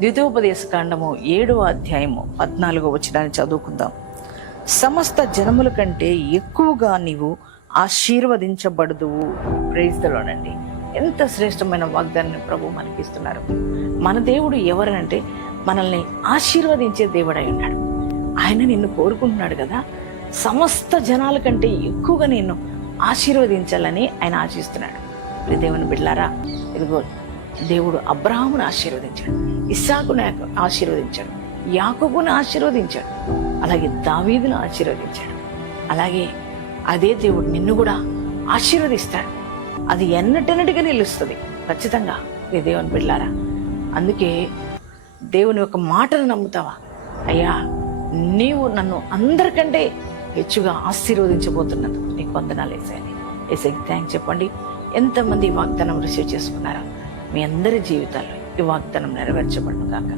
ద్వితోపదేశ కాండము ఏడవ అధ్యాయము పద్నాలుగో వచ్చినాన్ని చదువుకుందాం. సమస్త జనముల కంటే ఎక్కువగా నీవు ఆశీర్వదించబడదువు. ప్రేస్తలోనండి ఎంత శ్రేష్టమైన వాగ్దానాన్ని ప్రభు మనకిస్తున్నారు. మన దేవుడు ఎవరనంటే మనల్ని ఆశీర్వదించే దేవుడై ఉన్నాడు. ఆయన నిన్ను కోరుకుంటున్నాడు కదా. సమస్త జనాల కంటే ఎక్కువగా నిన్ను ఆశీర్వదించాలని ఆయన ఆశిస్తున్నాడు. దేవుని బిడ్లారా ఇదిగో దేవుడు అబ్రహామును ఆశీర్వదించాడు ఇస్సాకును ఆశీర్వదించాడు యాకుబును ఆశీర్వదించాడు అలాగే దావీదును ఆశీర్వదించాడు. అలాగే అదే దేవుడు నిన్ను కూడా ఆశీర్వదిస్తాడు. అది ఎన్నటెన్నటిగా నిలుస్తుంది. ఖచ్చితంగా ఇది దేవుని బిడ్డారా అందుకే దేవుని యొక్క మాటను నమ్ముతావా? అయ్యా నీవు నన్ను అందరికంటే హెచ్చుగా ఆశీర్వదించబోతున్నందుకు నీకు వందనాలు వేసాయని వేసేకి థ్యాంక్స్ చెప్పండి. ఎంతమంది వాగ్దానం రిసీవ్ చేసుకున్నారో మీ అందరి జీవితాల్లో ఈ వాగ్దానం నెరవేర్చబడును కాక